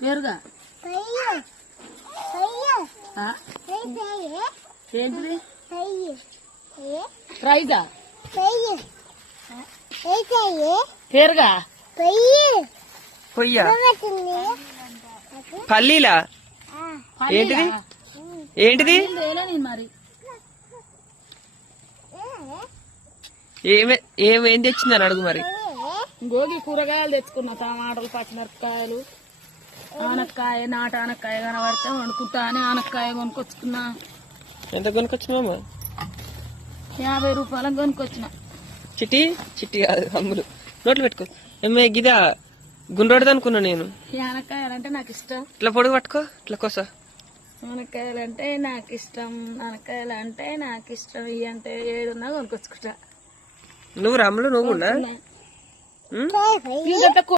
పేరుగా ఏంటిది ప్రైజా పేరుగా పొయ్యా పల్లీలా ఏంటిది ఏంటిది మరి ఏం తెచ్చిందని అడుగు మరి. గోగి కూరగాయలు తెచ్చుకున్నా, టమాటాలు, పచ్చిమిరపకాయలు, ఆనక్కాయ, నాటు ఆనక్కాయ కనబడితే వండుకుంటా అని ఆనక్కాయ కొనుక్కొచ్చుకున్నా. ఎంత కొనుక్కొచ్చినామా? 50 రూపాయలకు కొనుక్కొచ్చిన. చిట్టి చిట్టి కాదు అమ్ములు, నోట్లు పెట్టుకో. ఏమే గిదా గుండ్రోడది అనుకున్నా నేను. ఆనక్కాయలు అంటే నాకు ఇష్టం. ఇట్లా పొడుగు పట్టుకో, ఇట్లా కోసా. ఆనక్కాయలు అంటే నాకు ఇష్టం, ఆనక్కాయలు అంటే నాకు ఇష్టం. ఇవి అంటే ఏడున్నా కొనుక్కొచ్చుకుంటా. నువ్వు రమ్ములు నువ్వు కూడా